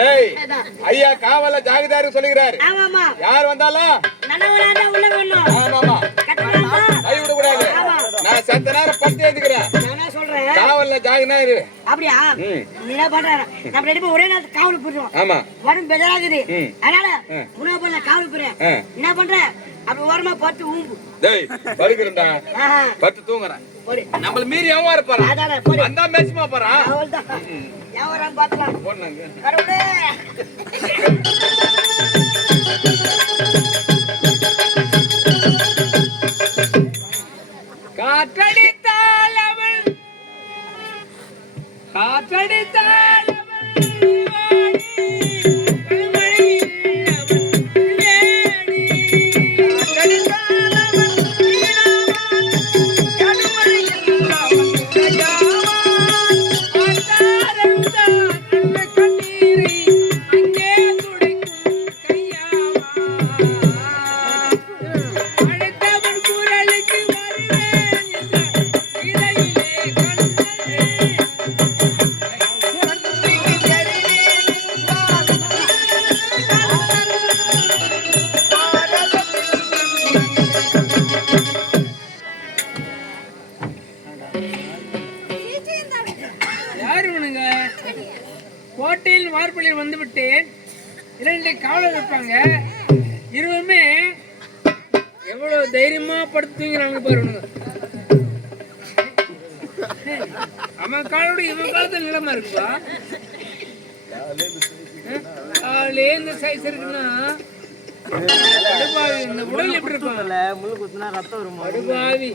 டேய் ஐயா காவல ஜாகிதாரு சொல்லுகிறாரு. ஆமாமா யார் வந்தாலும் நல்லவனா இருந்தா உள்ள வரணும். ஆமாமா கெட்டவனா இருந்தா கை விட கூடாது நான் செத்த நேரம் பத்து ஏத்துக்கிறேன். நானா சொல்றேன்? காவல்ல ஜாகினாரு அப்படியா. நீ என்ன பண்ற நம்ம ரெண்டு பேரும் ஒரே நேரத்துக்கு காவல் போடுறோம் ஆமா. உடம்பு பெஜராகுது. அதனால. உணவு பண்ண காவல் போடுறேன் ஆ. என்ன பண்ற? அப்படி ஓரமா பத்து ஊம்பு. டேய் படுக்கிறேன்டா. பத்து தூங்குறேன். நம்மள மீறி எவன் வர போறான். அதானே போடு. வந்தா மேட்ச்மா போறான். அவள்தான் எவரான் பார்க்கலாம் போனாங்க கடவுளே. கோட்டையில் மார்பள்ளியில் வந்துவிட்டு இரண்டு காவலர் இருப்பாங்க. இருவருமே எவ்வளவு தைரியமா படுத்துங்கிறாங்க பாருங்க. அவன் காலோட இவன் காலத்துல நிலமா இருக்குப்பா. காலே இந்த சைஸ் இருக்குன்னா இந்த உடல் எப்படி இருக்கும்? முள்ளு குத்துனா ரத்தம் வருமா படுபாவி.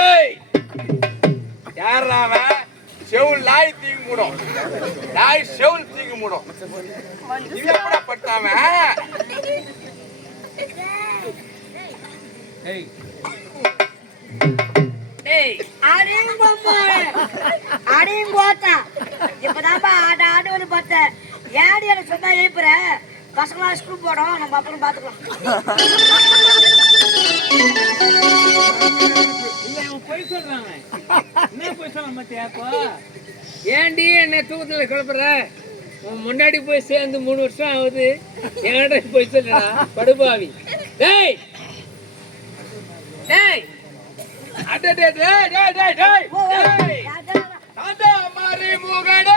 ஏய், யார்ரா அவன்? செவுல் நாய் தீங்கு மூடும். நாய் செவுல் தீங்கு மூடும். இது எப்படா பட்டாவன் பசங்களாம் ஸ்கூல் போடும் நம்ம அப்புறம் பார்த்துக்கலாம். இவன் பொய் சொல்றான் அவன். என்ன பொய் இப்போ? ஏன்டி என்ன தூக்கத்துல கிளப்புற உன் முன்னாடி போய் சேர்ந்து மூணு வருஷம் ஆகுது. என்கிட்ட போய் சொல்றா படுபாவி. டேய்! டேய்! அடே டேய் டேய் டேய் டேய் டேய்? தாண்டா மாரி மூகடே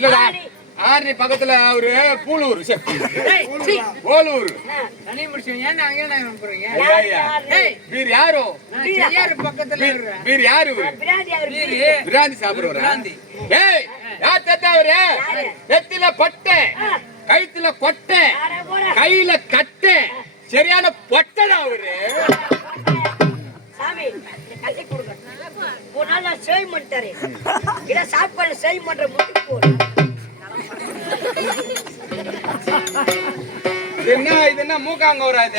இல்லடா. ஆரணி. பக்கத்துல ஒரு பூலூர். போலூர் தனி ஏன் அங்கே நான் போறீங்க? ஐயா, ஐயா. டேய் வீர் யாரோ? செய்யாறு பக்கத்துல வீர் யாரு பிராந்தி சாப்பிடுவாரா. ஏய் யார் தத்தா அவரு? நெத்தில பட்டை கைத்துல கொட்டை. யாரே கையில கட்டை. சரியான பொட்டடா அவரு. இந்த கட்டி கொடுங்க ஒரு நாள் நான் சேவ் பண்ணிட்டாரு இதை சாப்பாடு சேவ் பண்ற இது என்ன இது என்ன மூக்காங்க வராது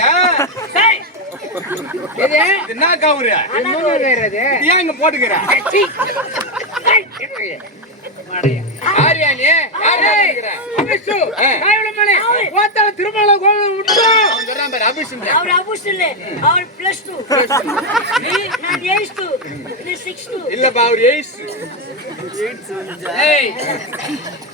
இது என்ன கவுரு? ஏன் இங்க போட்டுக்கிற? திருமலை பாரு அபிஷன் அவர் இல்ல அவர் பிளஸ் டூ நான் எயிட் டூ நீ சிக்ஸ் டூ இல்லப்பா அவர் எய்ஸ் ஏய்,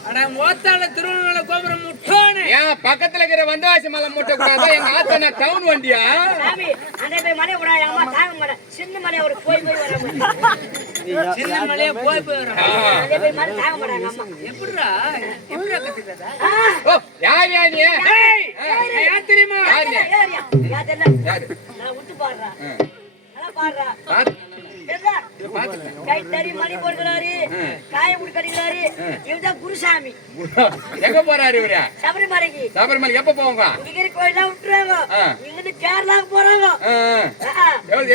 அட ஓத்தால திருமலை கோபுரம் முட்டோன்னு ஏன் பக்கத்துல இருக்கிற வந்தவாசி மலை மூட்டை கூடாதா எங்க ஆத்தன டவுன் வண்டியா சாமி அந்த போய் மலை கூட அம்மா தாங்க மாட்டேன் சின்ன மலை அவர் போய் போய் வர சின்ன மலையா போய் போய் வரோம் அதே போய் மலை தாங்க மாட்டாங்க அம்மா எப்படிடா எப்படிடா கத்துக்கிறதா ஆ, ஓ யார் யா நீ ஏய், நான் விட்டு பாடுறா. பாடுறா. கை தறி மணி போடுகிறாரு காய முடி கடிக்கிறாரு இவர்தான் குருசாமி. எங்க போறாரு இவரு? சபரிமலைக்கு. சபரிமலை எப்ப போவாங்க? இங்க கோயிலாம் விட்டுருவாங்க. இங்கிருந்து கேரளாவுக்கு போறாங்க.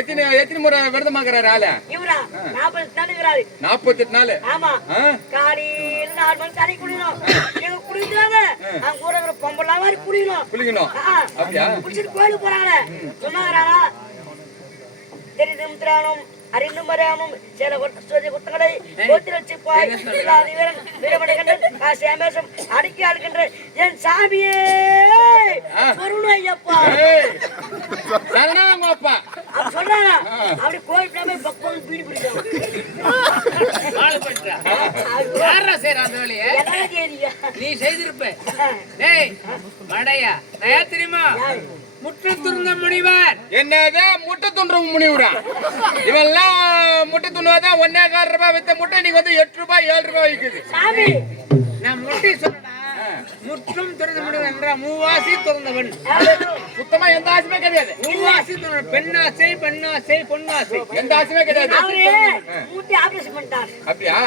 எத்தனை எத்தனை முறை விரதமாக்குறாரு ஆளு? இவரா? நாற்பது தடுக்கிறாரு நாற்பத்தெட்டு நாள்? ஆமா? காலையில நாலு மணி தண்ணி குடிக்கணும். நீங்க குடிக்கிறாங்க. கூட இருக்கிற பொம்பளை மாதிரி குடிக்கணும். குளிக்கணும். அப்படியா? குடிச்சிட்டு கோயிலுக்கு போறாங்க சொன்னாங்கறாரா தெரிந்தும் திராணும் அறிந்தும் அறியாமும் சில சொதி குத்தங்களை கோத்தி வச்சு போய். வீரன் வீரமணிகண்டன் காசி அமேசம் அடக்கி ஆளுகின்ற என் சாமியே. பொருள் ஐயப்பா. அப்பா அப்படி சொல்றாங்க அப்படி கோயிலுக்கு போய் பக்கம் பீடி கேதியா நீ செய்திருப்ப. டேய் மடையா. தெரியுமா? முற்று துறந்த முனிவர். என்னது? முட்டை துண்டு முனிவுடா இவெல்லாம் முட்டை துண்டுவாதான் ஒன்னே கால் ரூபாய் வித்த முட்டை இன்னைக்கு வந்து எட்டு ரூபாய் ஏழு ரூபாய் விக்குது. சாமி நான் முட்டை முற்றும் துறந்த முனிவர் என்ற மூவாசி துறந்தவன். சுத்தமா எந்த ஆசையுமே கிடையாது. மூவாசி துறந்த பெண்ணாசை பெண்ணாசை பொன்னாசை. எந்த ஆசையுமே கிடையாது. மூட்டி அப்படியா?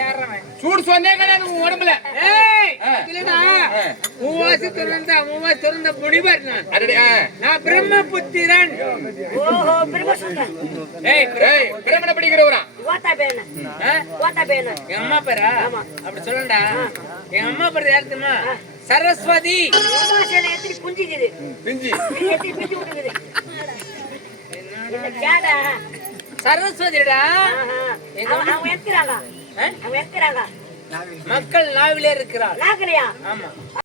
யாரா சூடு சொன்னே கிடையாது உன் உடம்புல. மூவாசி துறந்த மூவாசி துறந்த முனிவர் நான் அடடே, ஆ. நான் பிரம்மபுத்திரன். ஓஹோ பெருமை சொன்னேன் ஏய் ஏய், பிரமண படிக்கிறவரா? எங்க அம்மா பேரா? அப்படி சொல்லண்டா. எங்க அம்மா பேர் யாரு தெரியுமா? சரஸ்வதி. குஞ்சிக்குது பிஞ்சி. சரஸ்வதிடா. அவங்க அவங்க மக்கள் நாவிலே நாக்குறியா ஆமா.